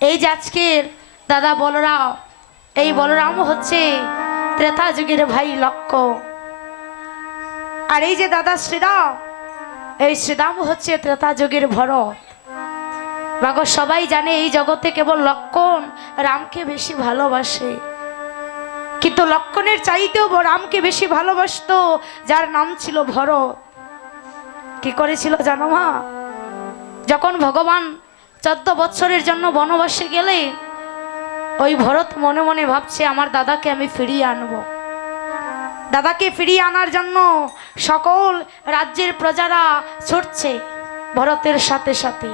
এই যে আজকের দাদা বলরাম, এই বলরাম হচ্ছে ত্রেতা যুগের ভাই লক্ষ্মণ। আর এই যে দাদা শ্রীরাম, এই শ্রীরাম হচ্ছে ত্রেতা যুগের ভরত। বাগো সবাই জানে এই জগতে কেবল লক্ষ্মণ রামকে বেশি ভালোবাসে, কিন্তু লক্ষ্মণের চাইতেও রামকে বেশি ভালোবাসতো যার নাম ছিল ভরত। কি করেছিল জানো মা? যখন ভগবান 14 বৎসরের জন্য বনবাসে গেলে, ওই ভরত মনে মনে ভাবছে আমার দাদাকে আমি ফিরিয়ে আনবো। দাদাকে ফিরিয়ে আনার জন্য সকল রাজ্যের প্রজারা ছুটছে ভরতের সাথে সাথে।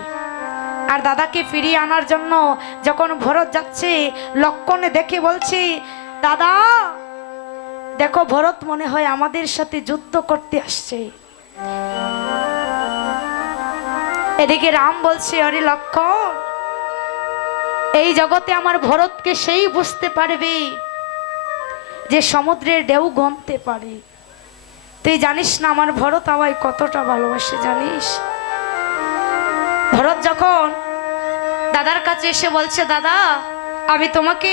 আর দাদাকে ফিরিয়ে আনার জন্য যখন ভরত যাচ্ছে, লক্ষ্মণ দেখে বলছে, দাদা দেখো ভরত মনে হয় আমাদের সাথে যুদ্ধ করতে আসছে। এদিকে রাম বলছে, আরে লক্ষ্মণ, এই জগতে আমার ভরতকে সেই বুঝতে পারবে যে সমুদ্রের ঢেউ গমতে পারে। তুই জানিস না আমার ভরত আমায় কতটা ভালোবাসে জানিস? ভরত যখন দাদার কাছে এসে বলছে, দাদা আমি তোমাকে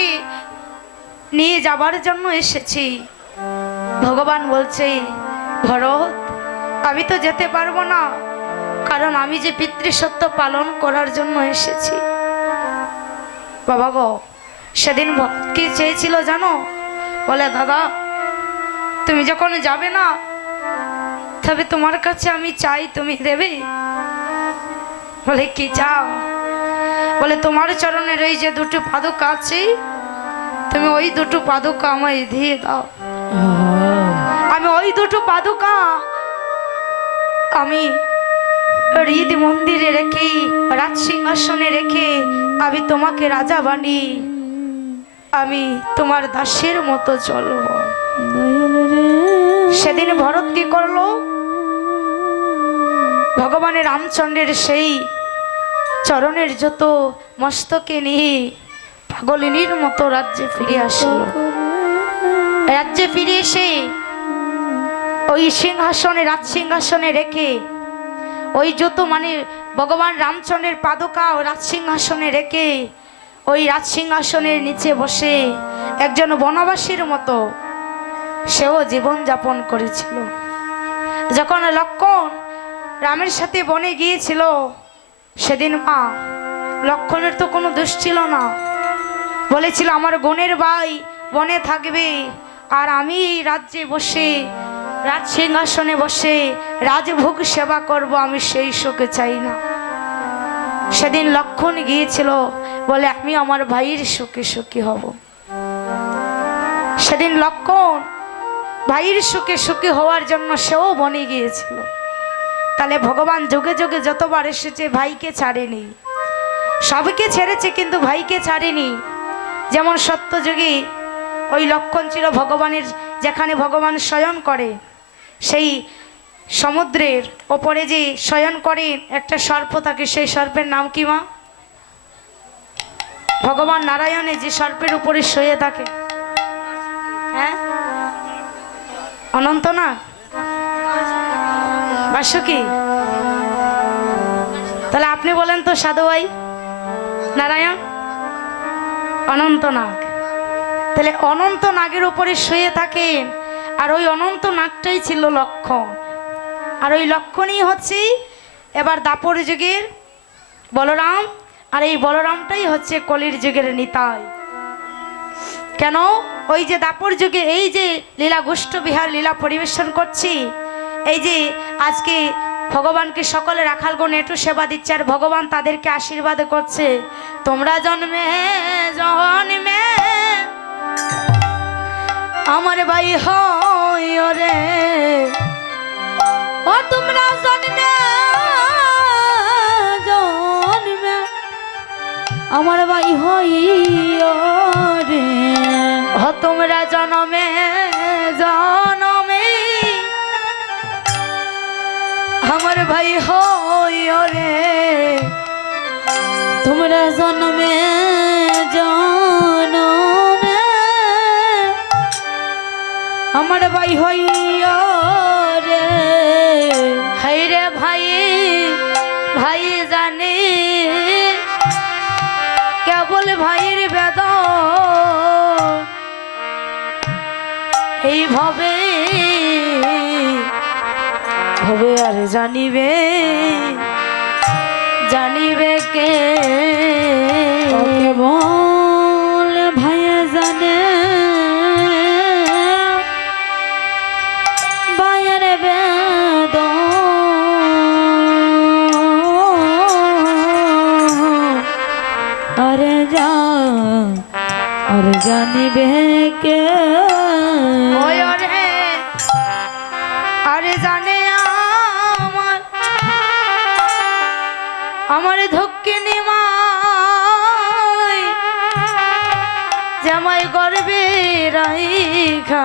নিয়ে যাবার জন্য এসেছি। ভগবান বলছে, ভরত আমি তো যেতে পারবো না, কারণ আমি যে পিতৃসত্য পালন করার জন্য এসেছি। বাবা গো, সেদিন কি চেয়েছিল জানো? বলে, দাদা তুমি যখন যাবে না, তবে তোমার কাছে আমি চাই, তুমি দেবে? বলে, কি চাও? বলে, তোমার চরণের এই যে দুটো পাদুকা আছে, তুমি ওই দুটো পাদুকা আমায় দিয়ে দাও। আমি ওই দুটো পাদুকা আমি হৃদ মন্দিরে রেখে, রাজ সিংহাসনে রেখে আমি তোমাকে রাজা বানিয়ে আমি তোমার দাসের মতো চলব। সেদিন ভরত কি করলো? ভগবানের রামচন্দ্রের সেই চরণের যত মস্তকে নিয়ে পাগলিনীর মতো রাজ্যে ফিরে আসলো। রাজ্যে ফিরে এসে ওই সিংহাসনে, রাজ সিংহাসনে রেখে, ওই যত মানে ভগবান রামচন্দ্রের পাদুকা ও রাজ সিংহাসনে রেখে ওই রাজ সিংহাসনের নিচে বসে একজন বনবাসীর মতো সেও জীবন যাপন করেছিল। যখন লক্ষ্মণ রামের সাথে বনে গিয়েছিল, সেদিন মা লক্ষ্মণের তো কোনো দোষ ছিল না। বলেছিল আমার বোনের ভাই বনে থাকবে, আর আমি রাজ্যে বসে, রাজ সিংহাসনে বসে রাজভোগ সেবা করব, আমি সেই সুখে চাই না। সেদিন লক্ষ্মণ গিয়েছিল বলে আমি আমার ভাইয়ের সুখে সুখী হব। সেদিন লক্ষ্মণ ভাইয়ের সুখে সুখী হওয়ার জন্য সেও বনে গিয়েছিল। তাহলে ভগবান যুগে যুগে যতবার এসেছে ভাইকে ছাড়েনি, সবকে ছেড়েছে কিন্তু ভাইকে ছাড়েনি। যেমন সত্য যুগে ওই লক্ষ্মণ ছিল ভগবানের, যেখানে ভগবান শয়ন করে, সেই সমুদ্রের ওপরে যে শয়ন করে একটা সর্প থাকে, সেই সর্পের নাম কি মা? ভগবান নারায়ণে যে সর্পের উপরে শুয়ে থাকে, হ্যাঁ অনন্ত না বাসুকি? তাহলে আপনি বলেন তো সাধু ভাই, নারায়ণ অনন্ত নাগ। তাহলে অনন্ত নাগের উপরে শুয়ে থাকেন, আর ওই অনন্ত নাগটাই ছিল লক্ষ্মণ। আর ওই লক্ষ্মণই হচ্ছে এবার দাপর যুগের বলরাম, আর এই বলরামটাই হচ্ছে কলির যুগের নিতাই। কেন? ওই যে দাপর যুগে এই যে লীলা গোষ্ঠ বিহার লীলা পরিবেশন করছি, এই যে আজকে ভগবানকে সকলে রাখালগণ একটু সেবা দিচ্ছে, আর ভগবান তাদেরকে আশীর্বাদ করছে, তোমরা জন্মে জন্মে আমার ভাই হয় রে, ও তোমরা জন্মে জন্মে আমার ভাই হয় রে, ও তোমরা জন্মে জন্মে আমার ভাই হয় রে, তোমরা জন্মে জন্মে আমার ভাই হইয়া রে। হাই রে ভাই, ভাই জানে কেবল বলে ভাইয়ের বেদন এইভাবে হবে আর জানিবে জানিবে কে কেবল ভাইয়া জানে ভাইয়ের বেদন আরে আর জানিবে কে ওই রে আরে জানে আমার ধক্কে নিমাই জামাই গর্বে রাইখা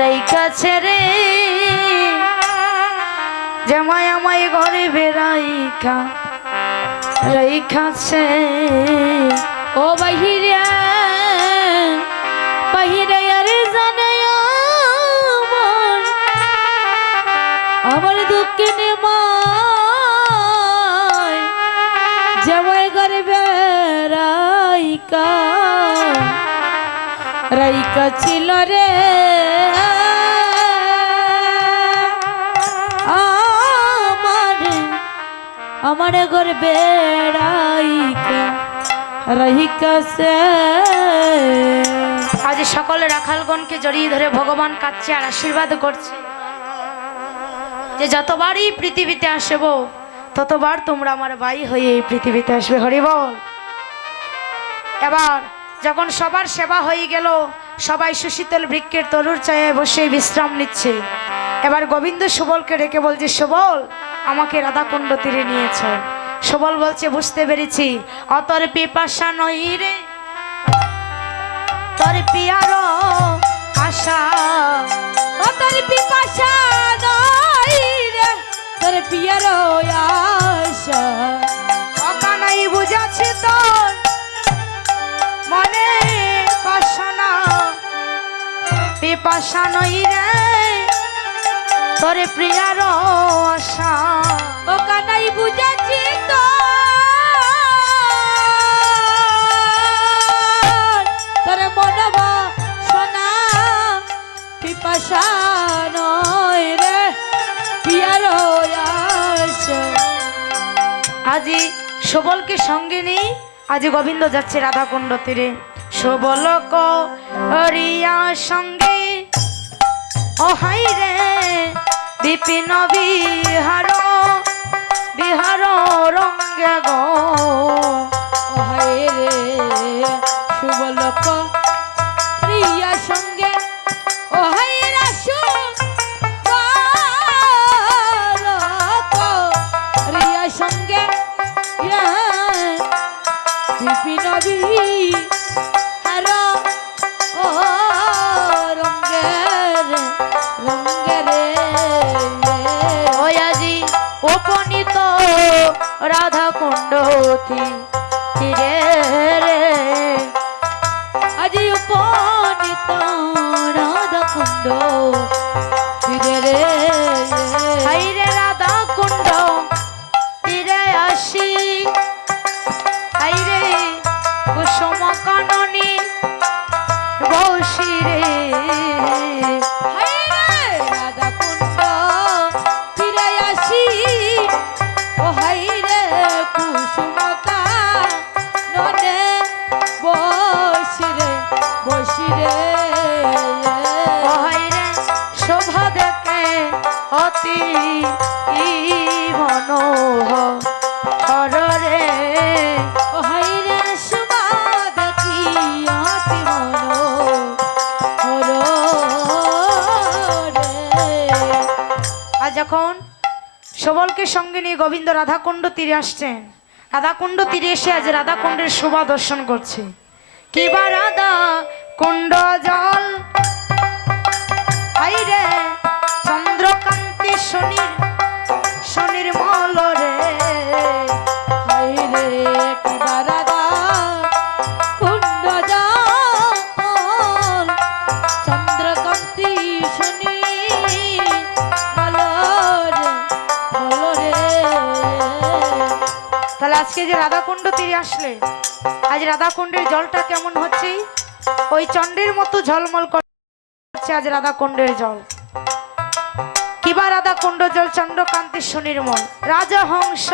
রাইখা ছেড়ে জামাই আমায় গর্বে রাইখা রাইখাছে ও বাহিরে বাহিরে আরে জানে আমার দুঃখে নেমা জামাই গর্বে রাইকা রাইকা ছিল রে আমার গর্বে রাইকা রাইকা সে আজ সকলে রাখালগণকে জড়িয়ে ধরে ভগবান কাছে আর আশীর্বাদ করছে যে যতবারই পৃথিবীতে আসবো ততবার তোমরা আমার ভাই হয়ে এই পৃথিবীতে আসবে। হরি বল। এবার যখন সবার সেবা হয়ে গেল, সবাই সুশীতল বৃক্ষের তরুর ছায়ে বসে বিশ্রাম নিচ্ছে, এবার গোবিন্দ সুবলকে ডেকে বলছে, সুবল আমাকে রাধাকুণ্ড তীরে নিয়েছ। সুবল বলছে, বুঝতে পেরেছি, অতর পিপাসা নই রে তোর পিয়ারো আশা, অতর পিপাসা নই রে তোর পিয়ারো আশা, অকানাই বুঝাছি তোর মনে বাসনা, পিপাসা নই রে তোর প্রিয়ারো আশা, অকানাই বুঝাছি তোর মনে বাসনা, পিপাসা নই রে পিয়ারো আশা। আজি সুবলকে সঙ্গে নিয়ে আজি গোবিন্দ যাচ্ছে রাধাকুণ্ড তীরে। সুবল করিয়া সঙ্গে ও হাই রে বিপিন বিহার বিহার রঙ্গে গো, ও হায় রে শুভলোক প্রিয়া সঙ্গে, ও হায় রে শুভলোক প্রিয়া সঙ্গে, বিপিন বিহার ও রঙ্গে রে ওই আজি উপনীত রাধাকুণ্ড তীরে রে, আজি উপনীত রাধাকুণ্ড তীরে রে, হাই রে রাধাকুণ্ড তীরে আসি, হাই রে কুসুম কাননী বসি রে, হায় রে রাধাকুণ্ড তীরে আসি, ও হায় রে কুসুম কাননে বসি রে ও হাই রে শোভা দেখে অতি মনোহর রে, ও হায় রে শোভা দেখি অতি মনোহর রে। আর যখন সুবলকে সঙ্গে নিয়ে গোবিন্দ রাধাকুণ্ড তীরে আসছেন, রাধাকুণ্ড তীরে এসে আজ রাধাকুণ্ডের শোভা দর্শন করছে। কিবা রাধা কুণ্ড জল, হাই রে চন্দ্রকান্তি শনির মল রে, হায় রে কিবা রাধা কুণ্ড জল, চন্দ্রকান্তি শনি বলো রে। তাহলে আজকে যে রাধাকুণ্ড তীরে দিয়ে আসলে আজ রাধাকুণ্ডের জলটা কেমন হচ্ছে, ওই চন্দ্রের মতো ঝলমল করছে আজ রাধাকুণ্ডের জল। কিবা রাধাকুণ্ড জল চন্দ্রকান্তি সুনির্মল। রাজহংস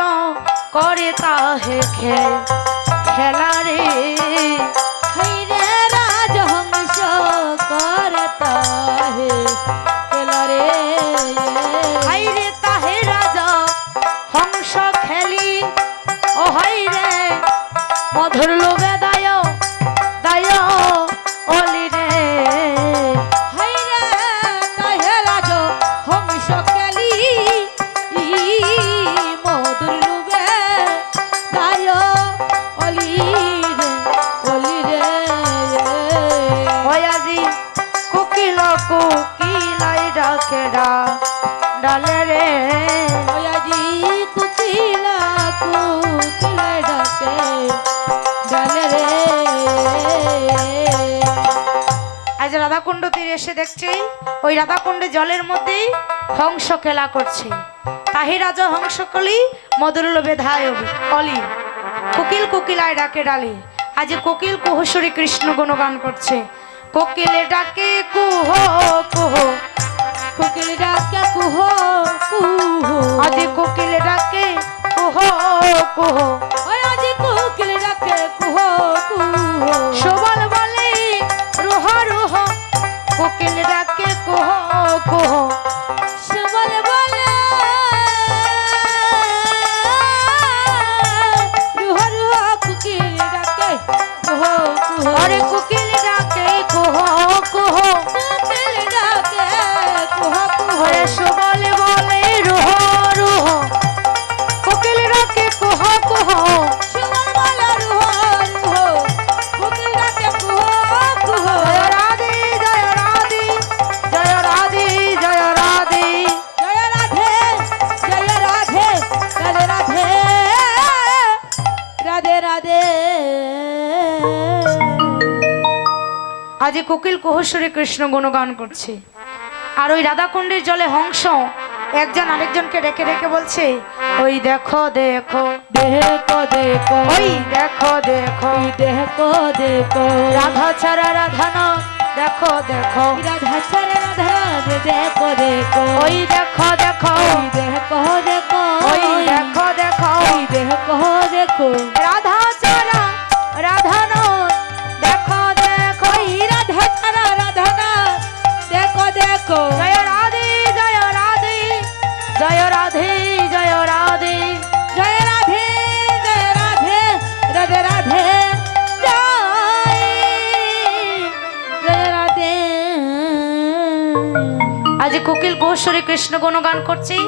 করে তাহে খেলা রে, হাইরে রাজহংস করতা হে খেলা রে, হাইরে তাহে রাজা হংস খেলি, ও হাইরে মধুর লোভে দায় দায় অলি রে। হাইরে তাহে রাজ হংস খেলি, মধুর লুবে গায় অলি রে, অলি রে। ওই আজি কোকিল কোকিলাই ডাকে ডালে রে, ওই আজি কুকিলা কুকিলা ডাকে ডালে রে। আজ রাধাকুণ্ড তীরে এসে দেখছি ওই রাধাকুণ্ডে জলের মধ্যেই হংস খেলা করছে। তাহি রাজা হংস কলি মধুর লোভে ধায় অলি, কোকিল কোকিলায় ডাকে ডালে। আজ কোকিল কুহসুরি কৃষ্ণ গুণগান করছে। কোকিলে ডাকে কুহ কুহ, কোকিল ডাকে কুহ কুহ, আজ কোকিলে ডাকে কুহ কুহ, ওই আজি কোকিল ডাকে কুহ কুহ। সবল বলে রুহ রুহ, কোকিল ডাকে কুহ কুহ, সবল বলে রুহ রুহ, কোকিল ডাকে কুহ কুহ। আরে কোকিল ডাকে কুহ কুহ, কোকিল ডাকে কুহ কুহ। আরে সবল বলে রুহ রুহ, কোকিল ডাকে কুহ কুহ। সবল বলে রুহ রুহ, কোকিল ডাকে কুহ কুহ। জয় রাধে জয় রাধে জয় রাধে জয় রাধে, জয় রাধে জয় রাধে রাধে রাধে রাধে রাধে। আজ কোকিল কুহসুরে কৃষ্ণ গুণগান করছে। আর ওই রাধাকুণ্ডের জলে হংস একজন আরেকজনকে ডেকে ডেকে বলছে, ওই দেখো দেখো দেখো দেখো, ওই দেখো দেখো, দেখো দেখো, রাধা ছাড়া রাধা না, দেখো দেখো রাধা ছাড়া রাধা রাধে, দেখো দেখো, ওই দেখো দেখো, দেখো দেখো, ওই দেখো দেখো, দেখো দেখো, রাধা ছাড়া রাধা না, দেখো দেখো, রাধা ছাড়া রাধা না, দেখো দেখো। জয় রাধে জয় রাধে জয় রাধে জয় রাধে, জয় রাধে জয় রাধে রাধে রাধে, জয় রাধে। আজ কোকিল কুহসুরে কৃষ্ণ গুণগান করছি।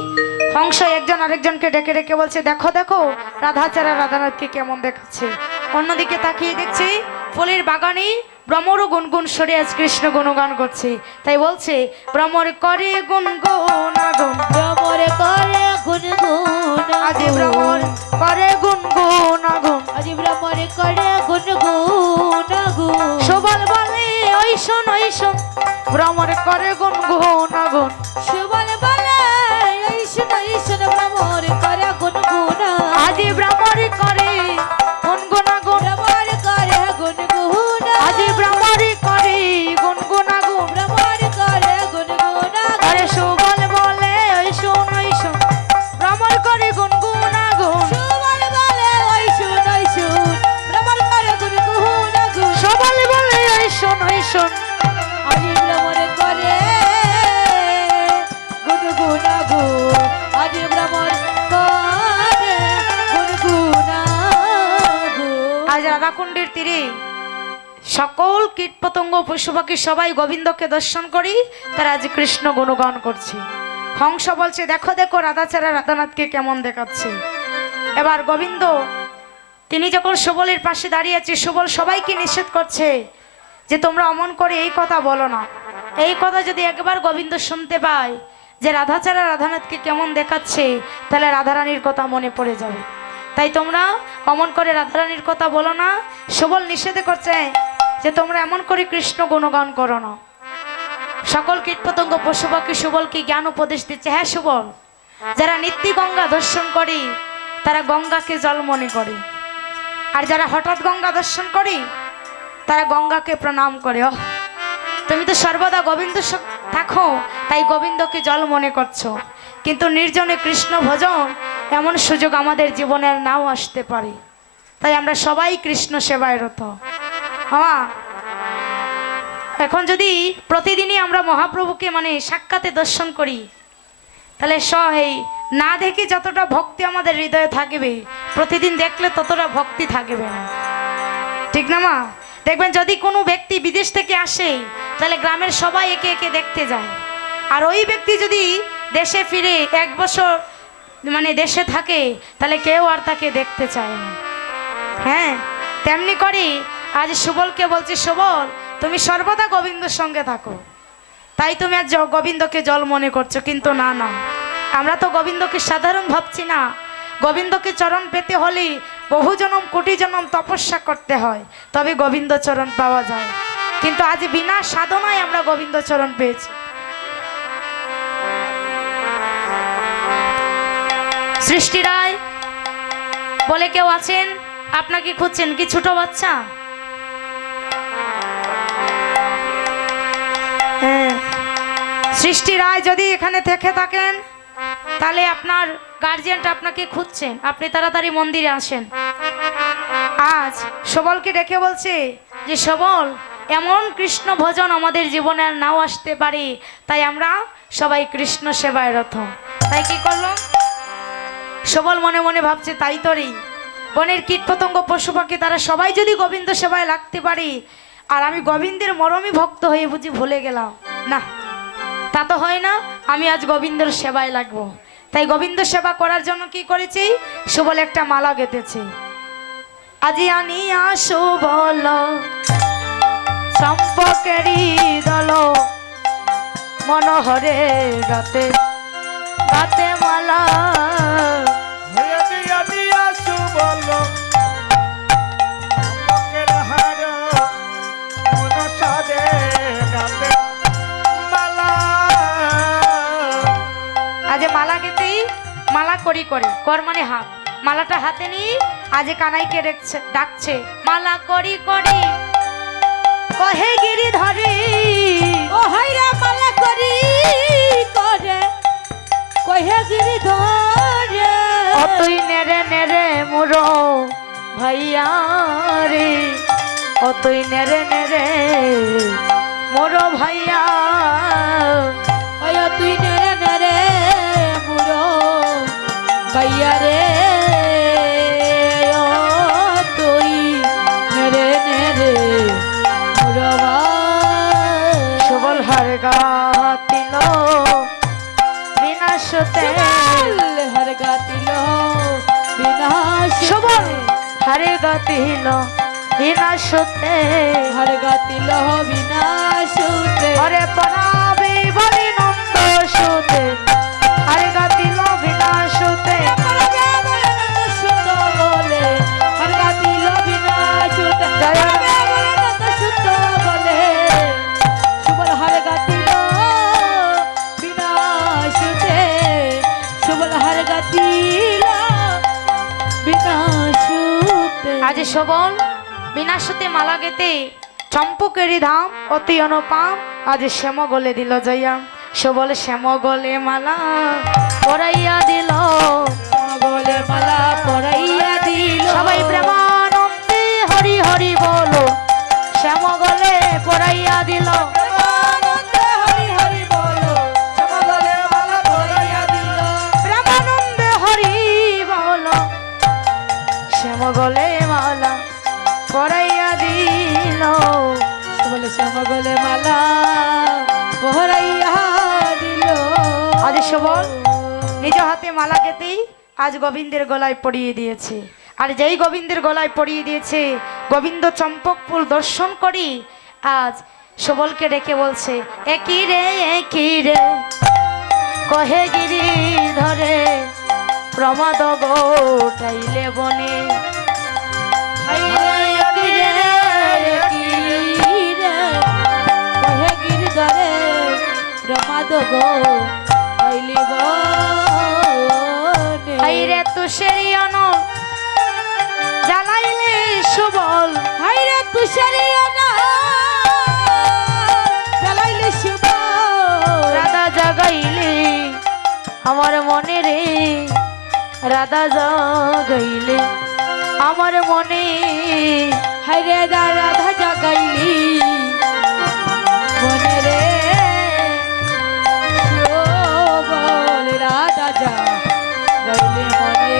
হংস একজন আরেকজনকে ডেকে ডেকে বলছে, দেখো দেখো রাধা ছাড়া রাধানাথকে কেমন দেখাচ্ছে। অন্যদিকে তাকিয়ে দেখছি ফুলের বাগানে ভ্রমর গুনগুন সরে আজ কৃষ্ণ গুণগান করছে। তাই বলছে, ভ্রমর করে গুনগুন আগুন, ভ্রমর করে গুনগুন, আজ ভ্রমর করে গুনগুন আগুন, আজি ভ্রমর করে গুনগুন আগুন। সবল বলে ওই শোন ওই শোন, ভ্রমর করে গুনগুন আগুন, সুবল বলে ঈশন ঈশন, ভ্রমর করে গুনগুন, আজ ভ্রমর করে গুনগুন আগুন, ভ্রমর করে গুনগুন, আজ ভ্রমর করে গুনগুন আগুন। ভ্রমর করে গুনগুন। আরে সুবল বলে ওই শোন ওই শোন, ভ্রমর করে গুনগুন আগুন, সুবল বলে ঈশন ঈশন, ভ্রমর করে গুনগুন আগুন। সবল বলে ওই শোন ওই শোন, আজি ভ্রমর করে গুনগুন আগুন, আজি ভ্রমর করে গুনগুন আগুন। আজ রাধাকুণ্ডের তীরে সকল কীট পতঙ্গ পশু পাখি সবাই গোবিন্দকে দর্শন করি, তারা আজ কৃষ্ণ গুণগান করছে। হংস বলছে, দেখো দেখো রাধা ছাড়া রাধানাথকে কেমন দেখাচ্ছে। এবার গোবিন্দ তিনি যখন সুবলের পাশে দাঁড়িয়ে আছে, সুবল সবাইকে নিষেধ করছে যে তোমরা অমন করে এই কথা বলো না। এই কথা যদি একবার গোবিন্দ শুনতে পায় যে রাধা ছাড়া রাধানাথকে কেমন দেখাচ্ছে, তাহলে রাধারানীর কথা মনে পড়ে যাবে। তাই তোমরা অমন করে রাধারানীর কথা বলো না। সুবল নিষেধ করছে যে তোমরা এমন করে কৃষ্ণ গুণগান করো না। সকল কীটপতঙ্গ পশু পাখি সুবলকে জ্ঞান উপদেশ দিচ্ছে, হ্যাঁ সুবল, যারা নিত্য গঙ্গা দর্শন করে তারা গঙ্গাকে জল মনে করে, আর যারা হঠাৎ গঙ্গা দর্শন করি তারা গঙ্গাকে প্রণাম করে। তুমি তো সর্বদা গোবিন্দ থাকো, তাই গোবিন্দকে জল মনে করছো, কিন্তু নির্জনে কৃষ্ণ ভজন এমন সুযোগ আমাদের জীবনের নাও আসতে পারে। তাই আমরা সবাই কৃষ্ণ সেবায় রত। এখন যদি প্রতিদিনই আমরা মহাপ্রভুকে মানে সাক্ষাতে দর্শন করি, তাহলে এই না দেখে যতটা ভক্তি আমাদের হৃদয়ে থাকবে, প্রতিদিন দেখলে ততটা ভক্তি থাকবে না, ঠিক না মা? দেখবেন যদি কোনো ব্যক্তি বিদেশ থেকে আসে, তাহলে গ্রামের সবাই একে একে দেখতে যায়। আর ওই ব্যক্তি যদি দেশে ফিরে 1 বছর মানে দেশে থাকে, তাহলে কেউ আর তাকে দেখতে চায় না। হ্যাঁ, তেমনি করি আজ সুবলকে বলছি, সুবল তুমি সর্বদা গোবিন্দর সঙ্গে থাকো, তাই তুমি আজ গোবিন্দকে জল মনে করছো। কিন্তু না না, আমরা তো গোবিন্দকে সাধারণ ভাবছি না। গোবিন্দকে চরণ পেতে হলে বহু জনম কোটি জনম তপস্যা করতে হয়, তবে গোবিন্দ চরণ পাওয়া যায়। কিন্তু আজ বিনা সাধনায় আমরা গোবিন্দ চরণ পেয়েছি। সৃষ্টি রায় বলে কেউ আছেন? আপনাকে খুঁজছেন কি ছোট বাচ্চা? হ্যাঁ, সৃষ্টি রায় যদি এখানে থেকে থাকেন, তাহলে আপনার গার্জিয়ানটা আপনাকে খুঁজছেন, আপনি তাড়াতাড়ি মন্দিরে আসেন। আজ সবলকে ডেকে বলছে যে সবল, এমন কৃষ্ণ ভজন আমাদের জীবনে আর নাও আসতে পারে, তাই আমরা সবাই কৃষ্ণ সেবায় রত। তাই কি করলো? সবল মনে মনে ভাবছে, তাই তো রে, বনের কীট পতঙ্গ পশু পাখি তারা সবাই যদি গোবিন্দ সেবায় লাগতে পারে, আর আমি গোবিন্দের মরমী ভক্ত হয়ে বুঝি ভুলে গেলাম। না, তা তো হয় না, আমি আজ গোবিন্দের সেবায় লাগবো। তাই গোবিন্দ সেবা করার জন্য কি করেছি, সুবল একটা মালা গেঁথেছে। আজি আনিয়া সুবল চম্পকেরি দল, মনোহরে গাতে গাতে মালা। আজ মালা গেতেই মালা করি করে, কর মানে হাত, মালাটা হাতে নিয়ে আজ কানাইকে ডাকছে, মালা করি করি কহে গিরি ধরে, ও হাইরা মালা করি করে কহে গিরি ধরে, অতই নেরে নেরে মুরো ভাইয়া রে, অতই নেরে নেরে মোরো ভাইয়া। ওই তুই নেরে নেরে মুরো ভাইয়া রে, ও তুই নেরে নেরে মুরো ভাই। সুবল হার গাতিল বিনাশতে, হর গাতিল বিনাশ, সুবল হারে গাতিল বিনাশতে, হর গাতিল বিনাশুতে, হরে পরাবে বলি নন্দ সুতে, হারে গাতিল বিনাশতে, শুদ্ধ বলে হর গাতিল বিনাশুতে, শুদ্ধ বলে সুবল হর গাতিল বিনাশুতে, সুবল হর গাতিল বিনাশুতে। আজ সবল বিনাশতে মালা গেতে চম্পকেরি ধাম অতি অনুপাম, আজ শ্যাম গলে দিল জয়া, সবল শ্যাম গলে মালা পরাইয়া দিল, বলে মালা পরাইয়া দিল, সবাই প্রেমানন্দে হরি হরি বলো, শ্যাম গলে পরাইয়া দিল, প্রেমানন্দে হরি হরি বলো, শ্যাম গলে মালা পরাইয়া দিল, প্রেমানন্দে হরি বলো, শ্যাম গলে মালা পরাইয়া দিল। বলে শ্যাম গলে মালা পরাইয়া দিল। আজ সবল নিজ হাতে মালা গেতেই আজ গোবিন্দের গলায় পরিয়ে দিয়েছে। আর যেই গোবিন্দের গলায় পরিয়ে দিয়েছে, গোবিন্দ চম্পক ফুল দর্শন করি আজ সবলকে ডেকে বলছে, একই রে কহে গিরি ধরে, প্রমাদ গোটাইলে বনে, আইরে তুষেরি অনল জ্বালাইলে কিশোরীয় না জ্বালাইলে শুভ রাধা জাগাইলে আমার মনে রে, রাধা জাগাইলে আমার মনে। হাইরে রাধা জাগাইলি মনে রে বল রাধা জাগাইলি মনে।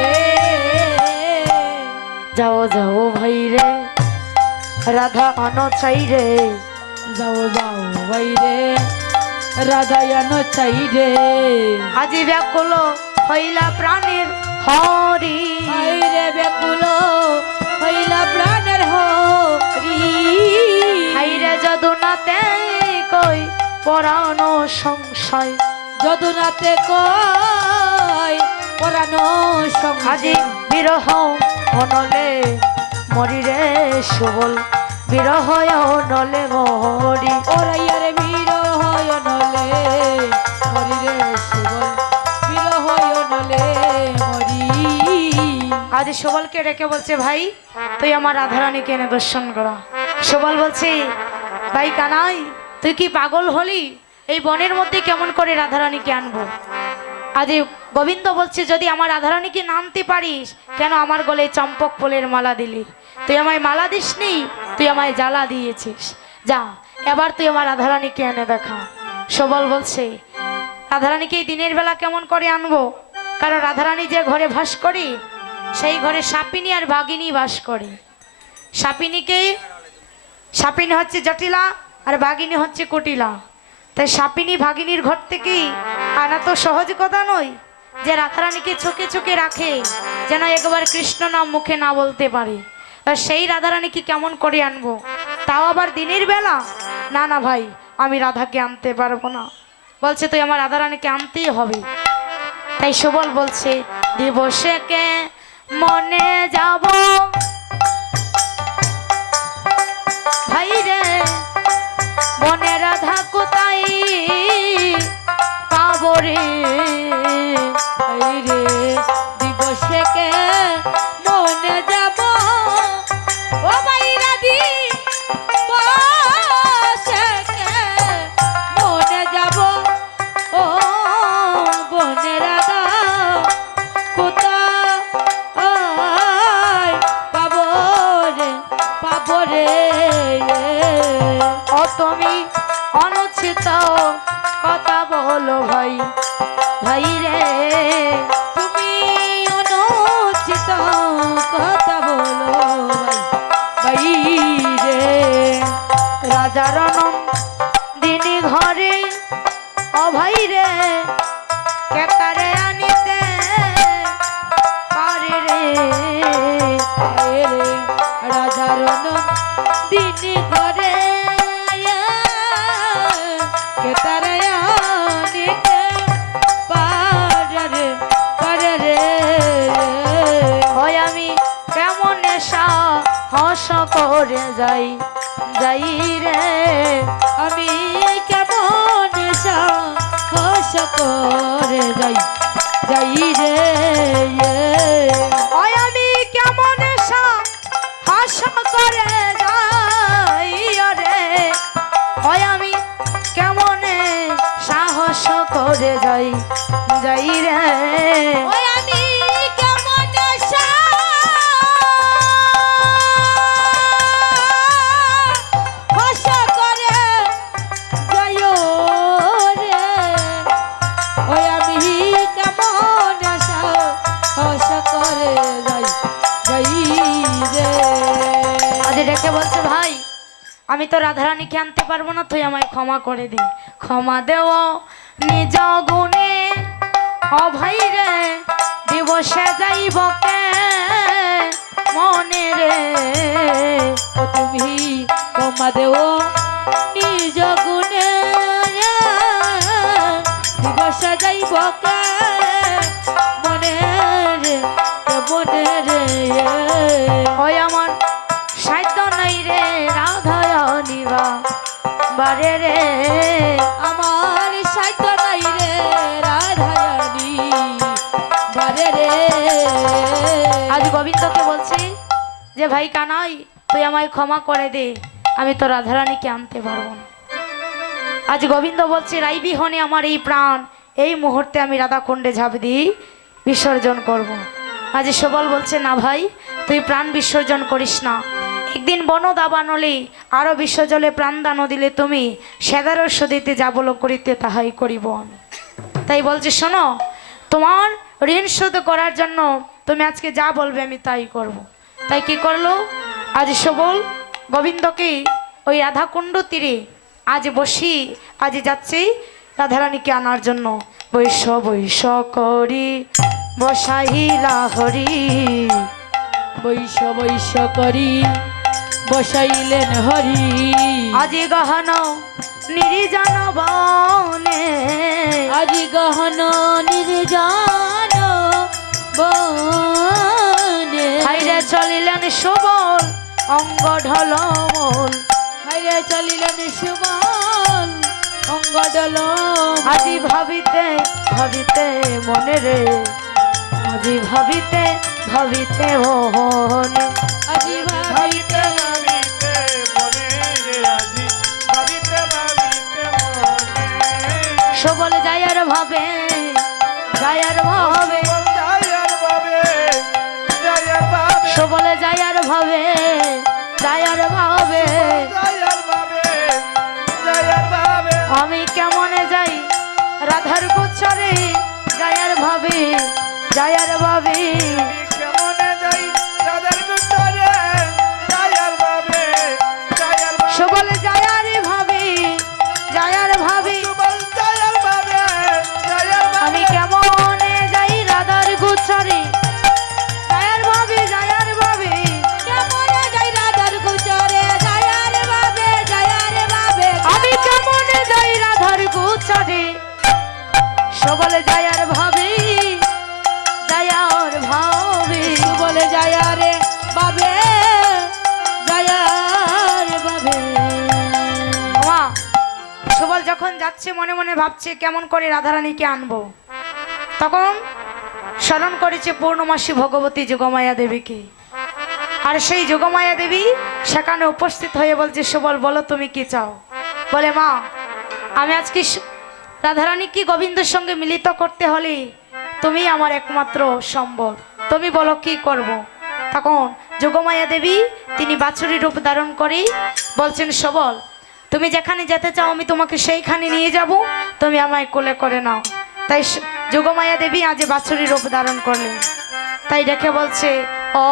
যাও যাও ভাই রে রাধা আনো চাই রে, যাও যাও বাইরে রাধায়ানো চাই রে। আজি ব্যাকুল হইলা প্রাণের হরি, হাইরে ব্যাকুল হইলা প্রাণের হরি। হাইরে যদুনাতে কই পরানো সংশয়, যদুনাথে কয় পরানো আজি বিরহ অনলে মরি রে সুবল, বিরহ অনলে মরি। ওরাইয়ার বীর হয় নলে মরি রে সুবল, বীর হয় নলে মরি। আজ সুবলকে ডেকে বলছে ভাই তুই আমার রাধারানীকে এনে দর্শন করা। সুবল বলছে ভাই কানাই তুই কি পাগল হলি, এই বনের মধ্যে কেমন করে রাধারানীকে আনবো। আজ গোবিন্দ বলছে যদি আমার রাধারানীকে না আনতে পারিস কেন আমার গলে চম্পক ফুলের মালা দিলি, তুই আমায় মালা দিসনি, তুই আমায় জ্বালা দিয়েছিস, যা এবার তুই আমার রাধারানীকে এনে দেখা। সুবল বলছে রাধারানীকে এই দিনের বেলা কেমন করে আনবো, কারণ রাধারানী যে ঘরে বাস করে সেই ঘরে সাপিনী আর বাঘিনী বাস করে। সাপিনী হচ্ছে জটিলা আর বাঘিনী হচ্ছে কুটিলা। তাই সাপিনী ভাগিনীর ঘর থেকেই আনা তো সহজ কথা নয়, যে রাধারানীকে চোখে চোখে রাখে যেন একবার কৃষ্ণ নাম মুখে না বলতে পারে। আর সেই রাধারানীকে কেমন করে আনবো, তাও আবার দিনের বেলা? না না ভাই আমি রাধাকে আনতে পারবো না। বলছে তুই আমার রাধারানীকে আনতেই হবে। তাই সুবল বলছে দিবসেকে মনে যাব ভাই রে, বনে রাধা কোথায় পাবো রে। হাইরে দিবসেকে মনে যাব ও বাইরা দিবসেকে মনে যাব ও বনে রাধা কোথায় পাবো রে ও তুমি অনুচিত কথা বলো ভাই, ভাই রে তুমি অনুচিত কথা বলো ভাই রে। রাজার দিনী ঘরে ও ভাই রে কেতারে আনিতে পারে রে। রাজার দিনী ঘরে কেতারে আনিতে পারে রে। হয় আমি কেমন নেশা হস করে যাই, যাই রে আমি কেমন সাহস করে যাই রে। হয় আমি কেমন নেশা হস করে যাই রে, হয় আমি কেমন সাহস করে যাই, যাই রে। ওই আমি কেমন সাহস করে যাই রে। ওই আমি কেমন সাহস করে যাই রে। আজ ডেকে বলছে ভাই আমি তো রাধারানীকে আনতে পারবো না, তুই আমায় ক্ষমা করে দে। ক্ষমা দেও নিজ গুণে ও ভাই রে, দিবসে যাইব কে মনে রে। ও তুমি ক্ষমা দেও নিজ গুণে দিবস যাইব কে মনে রে রে। ওই আমার সাধ্য নাই রে রাধায় নিবা বারে রে। আমার সাধ্য নাই রে রাধারানী বারে রে। আজ গোবিন্দকে বলছি যে ভাই কানাই তুই আমায় ক্ষমা করে দে, আমি তো রাধারানীকে আনতে পারবো না। আজ গোবিন্দ বলছে রাই বিহনে আমার এই প্রাণ, এই মুহূর্তে আমি রাধাকুণ্ডে ঝাঁপ দিই বিসর্জন করব। আজ সবল বলছে না ভাই, তুই প্রাণ বিসর্জন করিস না। একদিন বন দাবানলে আরো বিশ্বজলে প্রাণ দান দিলে তুমি, সেদারস্য দিতে যা বলো করিতে তাহাই করিব আমি। তাই বলছে শোনো, তোমার ঋণ শোধ করার জন্য তুমি আজকে যা বলবে আমি তাই করব। তাই কি করলো, আজ সবল গোবিন্দকে ওই রাধাকুণ্ড তীরে আজ বসি, আজ যাচ্ছি রাধারানীকে আনার জন্য। বৈশ বৈশ করি বসাইলা হরি, বৈশ বৈশ করি বসাইলেন হরি। আজি গহন নির্জন বনে, আজি গহন নির্জন বনে, হাইরে চলিলেন সবল অঙ্গ ঢলমল। হাইরে চলিলেন সুবল অঙ্গ ডল। আজি ভাবিতে ভাবিতে মনে রে, আজি ভাবিতে ভাবিতে মনে, আজি ভাবিতে সবল যায়ার ভাবে, যায়ার ভাবে, সবলে যায়ার ভাবে, যায়ার ভাবে, আমি কেমনে যাই রাধার গোচরে, যায়ার ভাবে, যায়ার ভাবে, সবলে যায়ার ভাবে, যায়ার ভাবে, আমি কেমনে যাই রাধার গোচরে, যায়ার ভাবে, যায়ার ভাবে, কেমনে যাই রাধার গোচরে, যায়ার ভাবে, যায়ার ভাবে, আমি কেমনে যাই রাধার গোচরে, সবলে যায়ার ভাবে, যায়ার ভাবে, বলে যায়ারে বাবে, যায়ার বাবে। মা সবল যখন যাচ্ছে মনে মনে ভাবছে কেমন করে রাধারানীকে আনবো, তখন স্মরণ করেছে পূর্ণমাসী ভগবতী যোগমায়া দেবীকে। আর সেই যোগমায়া দেবী সেখানে উপস্থিত হয়ে বলছে সবল বলো তুমি কি চাও। বলে মা আমি আজকে রাধারানীকে গোবিন্দের সঙ্গে মিলিত করতে হলে তুমি আমার একমাত্র সম্বল, তুমি বলো কি করব। তখন যোগমায়া দেবী তিনি বাছুরি রূপ ধারণ করে বলছেন সবল তুমি যেখানে যেতে চাও আমি তোমাকে সেইখানে নিয়ে যাব, তুমি আমায় কোলে করে নাও। তাই যোগমায়া দেবী আজ বাছুরি রূপ ধারণ করলেন। তাই দেখে বলছে ও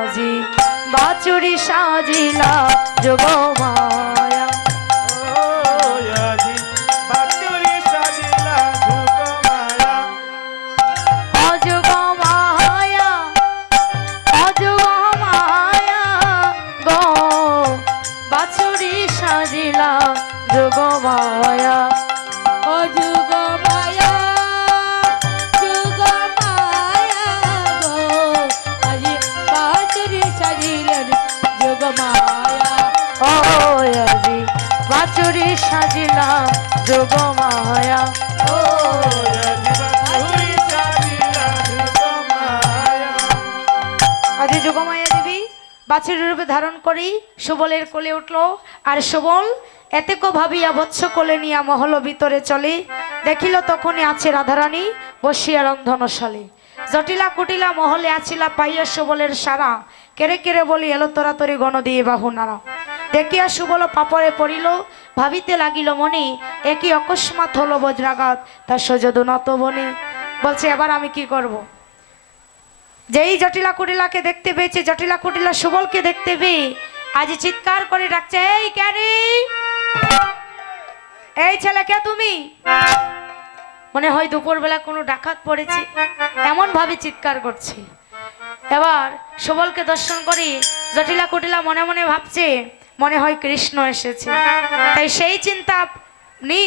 আজি বাছুরি সাজিলা যোগমায়া, অযোগমায়া, অযোগমায়া গো বাছুরি সাজিলা যোগমায়া। ও যুগ মায়া, যুগ মায়া গো, আজি বাছুরি সাজিলেন যুগ মায়া। ও আজি বাছুরি সাজিলা যোগমায়া, ও আজি যোগমায়া দেবী বাছুরি রূপে ধারণ করি সুবলের কোলে উঠল। আর সুবল এতেকো ভাবিয়া বৎস কোলে নিয়া মহল ভিতরে চলে, দেখিল তখনই আছে রাধারানী বসিয়া রন্ধনশালে। জটিলা কুটিলা মহলে আছিলা পাইয়া সুবলের সারা, কেড়ে কেড়ে বলি এলো তোরা তরি গণ দিয়ে বাহু নাড়া। দেখিয়া সুবল পাপড়ে পড়িল, ভাবিতে লাগিল মনে একই অকস্মাৎ হলো বজ্রাঘাত তার সজদ নত বনে। বলছে এবার আমি কি করব। যেই জটিলা কুটিলাকে দেখতে পেয়েছে, জটিলা কুটিলা সুবলকে দেখতে পেয়ে আজ চিৎকার করে ডাকছে এই ক্যারি, এই ছেলে কে তুমি। মনে হয় দুপুরবেলা কোনো ডাকাত পড়েছে, এমন ভাবে চিৎকার করছে। এবার সুবলকে দর্শন করি জটিলা কুটিলা মনে মনে ভাবছে মনে হয় কৃষ্ণ এসেছে। তাই সেই চিন্তা নি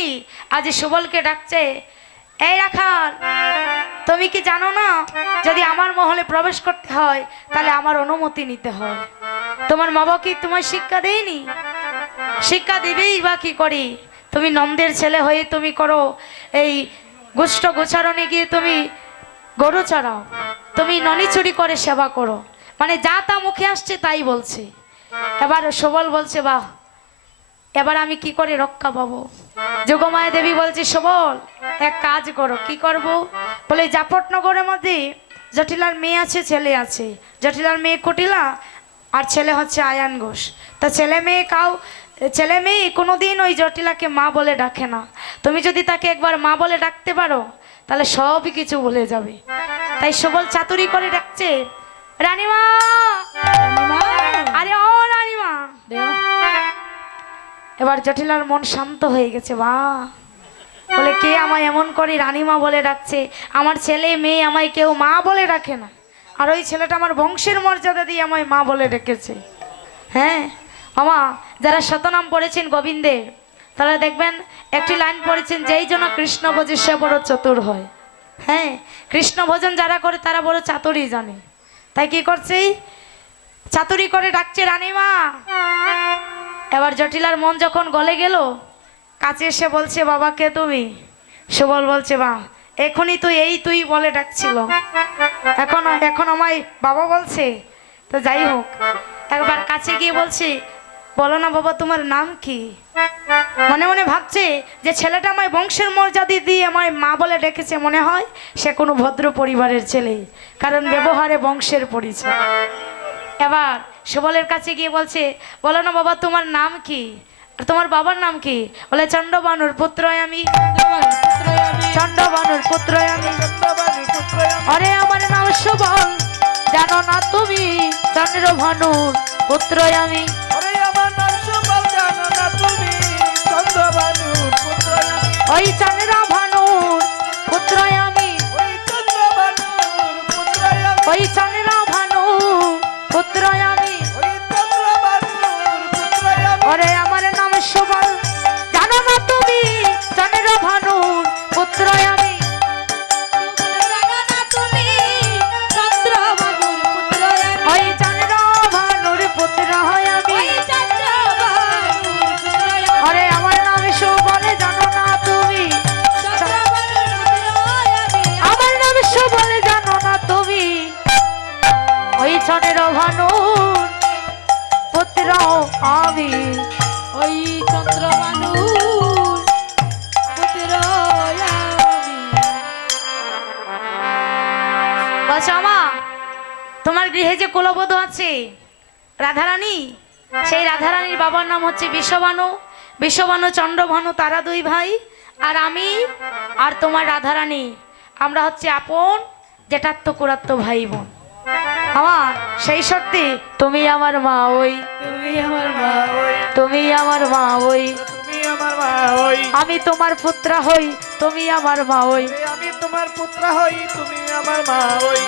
আজ সুবলকে ডাকছে এই রাখাল, তুমি কি জানো না যদি আমার মহলে প্রবেশ করতে হয় তাহলে আমার অনুমতি নিতে হয়। তোমার মা বাবা কি তোমায় শিক্ষা দেয়নি? শিক্ষা দিবেই বা কি করি? তুমি নন্দের ছেলে হয়ে তুমি করো এই গোষ্ঠ গোচারণে গিয়ে তুমি গরু চড়াও, তুমি ননি চুরি করে সেবা করো, মানে যা তা মুখে আসছে তাই বলছে। এবার সবল বলছে বাহ, এবার আমি কি করে রক্ষা পাবো? যোগমায়া দেবী বলছে সবল এক কাজ করো। কি করব? বলে জাপটনগরের মধ্যে জটিলার মেয়ে আছে, ছেলে আছে। জটিলার মেয়ে কুটিলা আর ছেলে হচ্ছে আয়ান ঘোষ। তা ছেলে মেয়ে কোনোদিন ওই জটিলাকে মা বলে ডাকে না। তুমি যদি তাকে একবার মা বলে ডাকতে পারো তাহলে সবই কিছু ভুলে যাবে। তাই সবল চাতুরি করে ডাকছে, রানীমা, রানীমা, আরে ও রানীমা। দেও। এবার জটিলার মন শান্ত হয়ে গেছে। বাহ, বলে কে আমায় এমন করে রানীমা বলে ডাকছে? আমার ছেলে মেয়ে আমায় কেউ মা বলে ডাকে না, আর ওই ছেলেটা আমার বংশের মর্যাদা দিয়ে আমায় মা বলে ডেকেছে। হ্যাঁ মামা, যারা শতনাম পড়েছেন গোবিন্দের তারা দেখবেন একটি লাইন পড়েছেন, যেই জন্য কৃষ্ণ বোঝে সে বড় চতুর হয়। হ্যাঁ, কৃষ্ণ ভোজন যারা করে তারা বড় চাতুরি জানে। তাই কি করছে? চাতুরি করে ডাকছে রানীমা। এবার জটিলার মন যখন গলে গেল, কাছে এসে বলছে বাবা কে তুমি? সুবল বলছে বাহ, এখনই তুই বলে ডাকছিল, এখন আমায় বাবা বলছে। তো যাই হোক, একবার কাছে গিয়ে বলছি বলো না বাবা তোমার নাম কি? মনে মনে ভাবছে যে ছেলেটা আমায় বংশের মর্যাদা দিয়ে আমায় মা বলে ডেকেছে, মনে হয় সে কোনো ভদ্র পরিবারের ছেলে, কারণ ব্যবহারে বংশের পরিচয়। এবার সুবলের কাছে গিয়ে বলছে বলো না বাবা তোমার নাম কি? আর তোমার বাবার নাম কি? বলে চন্ডবানুর পুত্র আমি, চন্ডবানুর পুত্র আমি। আরে আমার নাম সুবল, জানো না তুমি? চন্দ্রভানুর পুত্র আমি। ওই চন্দ্রভানুর পুত্র আমি, ওই চন্দ্রভানুর পুত্র আমি। ওরে আমার নাম সুবল, জানো না তুমি? চন্দ্রভানুর পুত্র আমি। ওই চন্দ্রভানুর পুত্র আমি। ওরে আমার নাম সুবল, জানো না তুমি? আমার নাম সুবল, জানো না তুমি? ওই চন্দ্রভানুর পুত্র আমি। ওই চন্দ্রবানুর পুত্র আমি। বলছে আমা, তোমার গৃহে যে কুলবধূ আছে রাধারানী, সেই রাধারানীর বাবার নাম হচ্ছে বিশ্ববানু। বিশ্ববানু চন্দ্রভানু তারা দুই ভাই, আর আমি আর তোমার রাধারানী আমরা হচ্ছে আপন জেঠাত্ম ভাই বোন। আমার সেই সত্যি তুমি আমার মা ওই, তুমি আমার মা ওই, তুমি আমার মা ওই। তুমি আমার মা হই, আমি তোমার পুত্র হই, তুমি আমার মা ওই। আমি তোমার পুত্র হই, তুমি আমার মা হই।